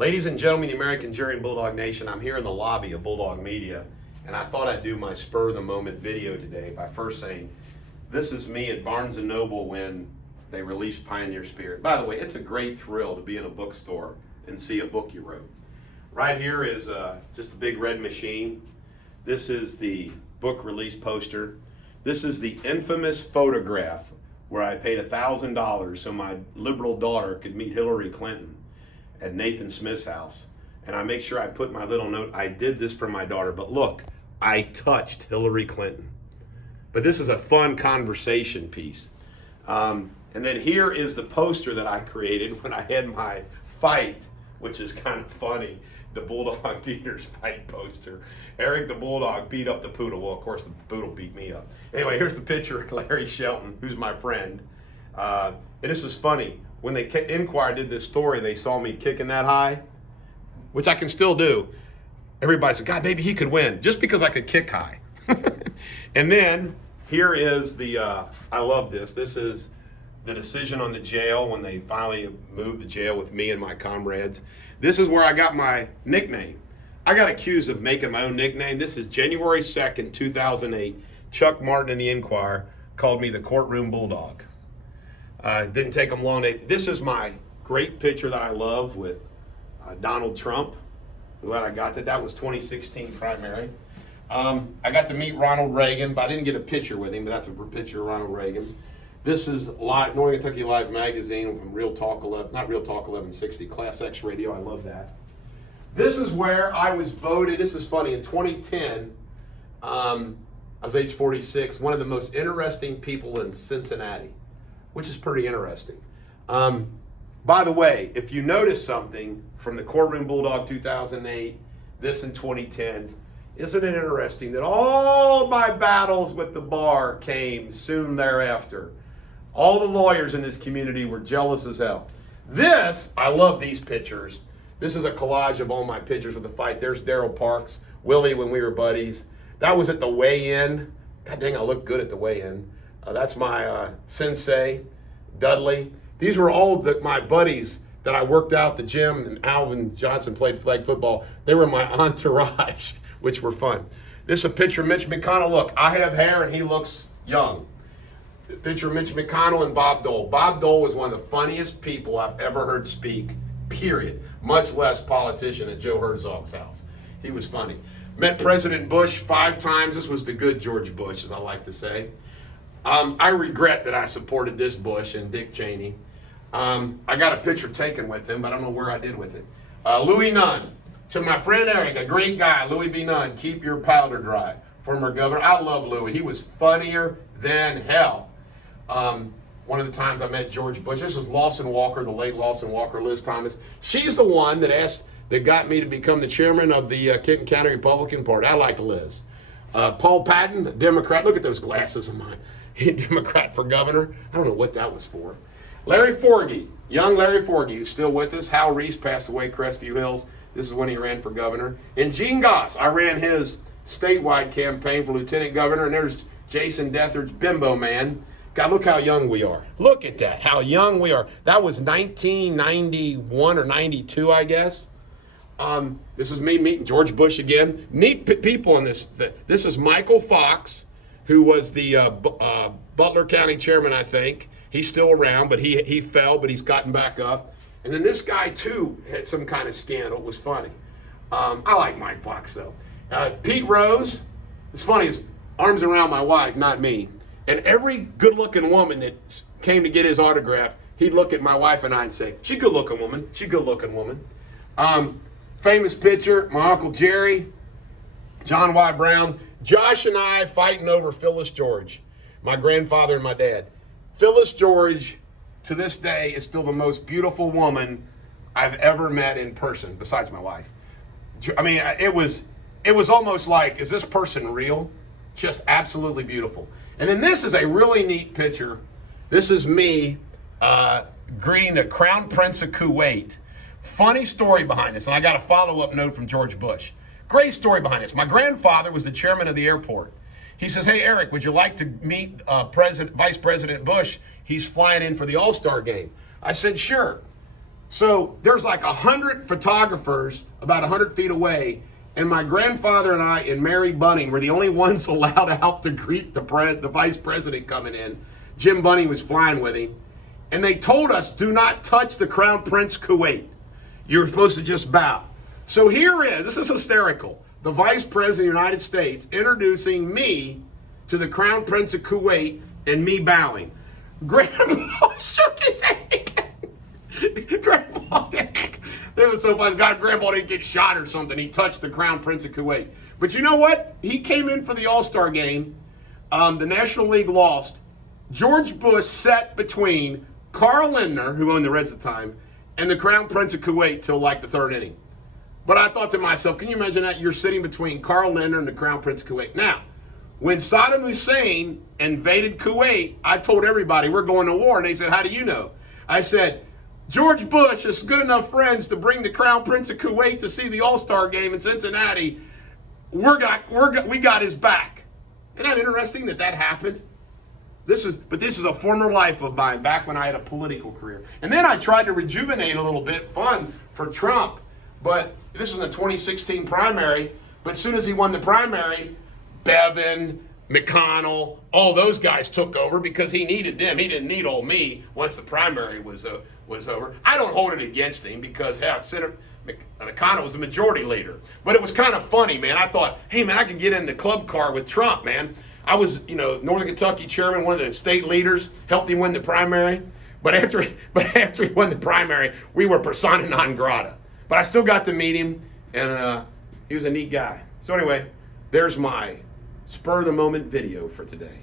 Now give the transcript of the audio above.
Ladies and gentlemen, the American jury and Bulldog Nation, I'm here in the lobby of Bulldog Media, and I thought I'd do my spur-of-the-moment video today by first saying, this is me at Barnes & Noble when they released Pioneer Spirit. By the way, it's a great thrill to be in a bookstore and see a book you wrote. Right here is just a big red machine. This is the book release poster. This is the infamous photograph where I paid $1,000 so my liberal daughter could meet Hillary Clinton at Nathan Smith's house. And I make sure I put my little note, I did this for my daughter, but look, I touched Hillary Clinton. But this is a fun conversation piece. And then here is the poster that I created when I had my fight, which is kind of funny. The Bulldog Deters fight poster. Eric the Bulldog beat up the Poodle. Well, of course, the Poodle beat me up. Anyway, here's the picture of Larry Shelton, who's my friend. And this is funny. When they Inquirer did this story, they saw me kicking that high, which I can still do. Everybody said, God, maybe he could win, just because I could kick high. And then here is the, I love this. This is the decision on the jail when they finally moved the jail with me and my comrades. This is where I got my nickname. I got accused of making my own nickname. This is January 2nd, 2008. Chuck Martin in the Inquirer called me the Courtroom Bulldog. Didn't take them long. This is my great picture that I love with Donald Trump. I'm glad I got that. That was 2016 primary. I got to meet Ronald Reagan, but I didn't get a picture with him, but that's a picture of Ronald Reagan. This is Northern Kentucky Live Magazine from Real Talk 11, not Real Talk 1160, Class X Radio. I love that. This is where I was voted. This is funny. In 2010, I was age 46, one of the most interesting people in Cincinnati, which is pretty interesting. By the way, if you notice something from the Courtroom Bulldog 2008, this in 2010, isn't it interesting that all my battles with the bar came soon thereafter? All the lawyers in this community were jealous as hell. This, I love these pictures. This is a collage of all my pictures with the fight. There's Daryl Parks, Willie when we were buddies. That was at the weigh-in. God dang, I look good at the weigh-in. That's my sensei, Dudley. These were all my buddies that I worked out the gym, and Alvin Johnson played flag football. They were my entourage, which were fun. This is a picture of Mitch McConnell. Look, I have hair and he looks young. The picture of Mitch McConnell and Bob Dole. Bob Dole was one of the funniest people I've ever heard speak, period. Much less politician at Joe Herzog's house. He was funny. Met President Bush 5 times. This was the good George Bush, as I like to say. I regret that I supported this Bush and Dick Cheney. I got a picture taken with him, but I don't know where I did with it. Louis Nunn. To my friend Eric, a great guy, Louis B. Nunn, keep your powder dry. Former governor. I love Louis. He was funnier than hell. One of the times I met George Bush, this was Lawson Walker, the late Lawson Walker, Liz Thomas. She's the one that got me to become the chairman of the Kenton County Republican Party. I like Liz. Paul Patton, the Democrat. Look at those glasses of mine. Democrat for governor. I don't know what that was for. Larry Forgy, young Larry Forgy, who's still with us. Hal Reese passed away, Crestview Hills. This is when he ran for governor. And Gene Goss, I ran his statewide campaign for lieutenant governor. And there's Jason Dethridge, Bimbo Man. God, look how young we are. Look at that, how young we are. That was 1991 or 92, I guess. This is me meeting George Bush again. Neat people in this. This is Michael Fox, who was the Butler County chairman, I think. He's still around, but he fell, but he's gotten back up. And then this guy, too, had some kind of scandal. It was funny. I like Mike Fox, though. Pete Rose, it's funny, his arms around my wife, not me. And every good-looking woman that came to get his autograph, he'd look at my wife and I and say, she's a good-looking woman. She's a good-looking woman. Famous picture, my Uncle Jerry, John Y. Brown, Josh and I fighting over Phyllis George, my grandfather and my dad. Phyllis George, to this day, is still the most beautiful woman I've ever met in person, besides my wife. I mean, it was almost like, is this person real? Just absolutely beautiful. And then this is a really neat picture. This is me greeting the Crown Prince of Kuwait. Funny story behind this, and I got a follow-up note from George Bush. Great story behind this. My grandfather was the chairman of the airport. He says, hey, Eric, would you like to meet Vice President Bush? He's flying in for the All-Star game. I said, sure. So there's like 100 photographers about 100 feet away, and my grandfather and I and Mary Bunning were the only ones allowed out to greet the vice president coming in. Jim Bunning was flying with him. And they told us, do not touch the Crown Prince Kuwait. You're supposed to just bow. So here is, this is hysterical, the Vice President of the United States introducing me to the Crown Prince of Kuwait and me bowing. Grandpa shook his hand. Grandpa, it was so funny. God, Grandpa didn't get shot or something. He touched the Crown Prince of Kuwait. But you know what? He came in for the All-Star game. The National League lost. George Bush sat between Carl Lindner, who owned the Reds at the time, and the Crown Prince of Kuwait till like the third inning. But I thought to myself, can you imagine that? You're sitting between Carl Lindner and the Crown Prince of Kuwait. Now, when Saddam Hussein invaded Kuwait, I told everybody we're going to war. And they said, how do you know? I said, George Bush is good enough friends to bring the Crown Prince of Kuwait to see the All-Star game in Cincinnati. We got his back. Isn't that interesting that happened? This is a former life of mine, back when I had a political career. And then I tried to rejuvenate a little bit, fun for Trump. But this is in the 2016 primary. But as soon as he won the primary, Bevin, McConnell, all those guys took over because he needed them. He didn't need old me once the primary was over. I don't hold it against him because Senator McConnell was the majority leader. But it was kind of funny, man. I thought, hey, man, I can get in the club car with Trump, man. I was, Northern Kentucky chairman, one of the state leaders, helped him win the primary. But after he won the primary, we were persona non grata. But I still got to meet him, and he was a neat guy. So anyway, there's my spur of the moment video for today.